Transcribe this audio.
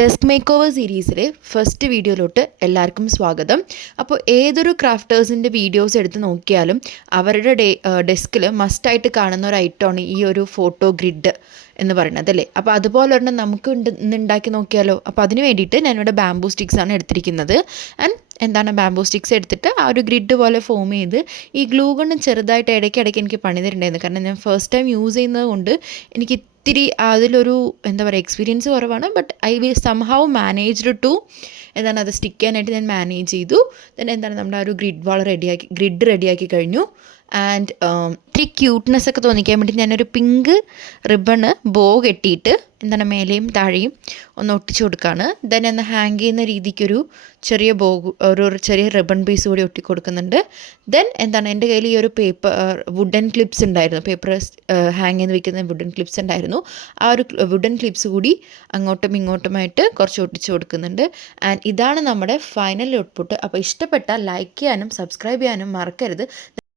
Desk make over സീരീസിലെ first വീഡിയോയിലോട്ട് എല്ലാവർക്കും സ്വാഗതം. അപ്പോൾ ഏതൊരു ക്രാഫ്റ്റേഴ്സിൻ്റെ വീഡിയോസ് എടുത്ത് നോക്കിയാലും അവരുടെ ഡെസ്കിൽ മസ്റ്റായിട്ട് കാണുന്ന ഒരു ഐറ്റമാണ് ഈ ഒരു ഫോട്ടോ ഗ്രിഡ് എന്ന് പറയുന്നത് അല്ലേ. അപ്പോൾ അതുപോലെ ഒരെണ്ണം നമുക്ക് ഇന്ന് ഉണ്ടാക്കി നോക്കിയാലോ. അപ്പോൾ അതിന് വേണ്ടിയിട്ട് ഞാനിവിടെ ബാംബൂ സ്റ്റിക്സാണ് എടുത്തിരിക്കുന്നത്. ആൻഡ് ബാംബൂ സ്റ്റിക്സ് എടുത്തിട്ട് ആ ഒരു ഗ്രിഡ് പോലെ ഫോം ചെയ്ത് ഈ ഗ്ലൂ കൊണ്ട് ചെറുതായിട്ട് ഇടയ്ക്കിടയ്ക്ക് എനിക്ക് പണി തരണ്ടായിരുന്നു. കാരണം ഞാൻ ഫസ്റ്റ് ടൈം യൂസ് ചെയ്യുന്നത് കൊണ്ട് എനിക്ക് ഇത്തിരി അതിലൊരു എക്സ്പീരിയൻസ് കുറവാണ്. But I will somehow managed to അത് സ്റ്റിക്ക് ചെയ്യാനായിട്ട് ഞാൻ മാനേജ് ചെയ്തു. നമ്മുടെ ആ ഒരു ഗ്രിഡ് റെഡിയാക്കി കഴിഞ്ഞു. ആൻഡ് ഇത്തിരി ക്യൂട്ട്നെസ് ഒക്കെ തോന്നിക്കാൻ വേണ്ടി ഞാനൊരു പിങ്ക് റിബണ് ബോ കെട്ടിയിട്ട് മേലെയും താഴെയും ഒന്ന് ഒട്ടിച്ചു കൊടുക്കുകയാണ്. ഒന്ന് ഹാങ് ചെയ്യുന്ന രീതിക്കൊരു ചെറിയ ഒരു ചെറിയ റിബൺ പീസ് കൂടി ഒട്ടി കൊടുക്കുന്നുണ്ട്. എൻ്റെ കയ്യിൽ ഈ ഒരു വുഡൻ ക്ലിപ്സ് ഉണ്ടായിരുന്നു. പേപ്പർ ഹാങ് ചെയ്ത് വെക്കുന്ന വുഡൻ ക്ലിപ്സ് ഉണ്ടായിരുന്നു. ആ ഒരു വുഡൻ ക്ലിപ്സ് കൂടി അങ്ങോട്ടും ഇങ്ങോട്ടുമായിട്ട് കുറച്ച് ഒട്ടിച്ചു കൊടുക്കുന്നുണ്ട്. ആൻഡ് ഇതാണ് നമ്മുടെ ഫൈനൽ ഔട്ട്പുട്ട്. അപ്പോൾ ഇഷ്ടപ്പെട്ടാൽ ലൈക്ക് ചെയ്യാനും സബ്സ്ക്രൈബ് ചെയ്യാനും മറക്കരുത്.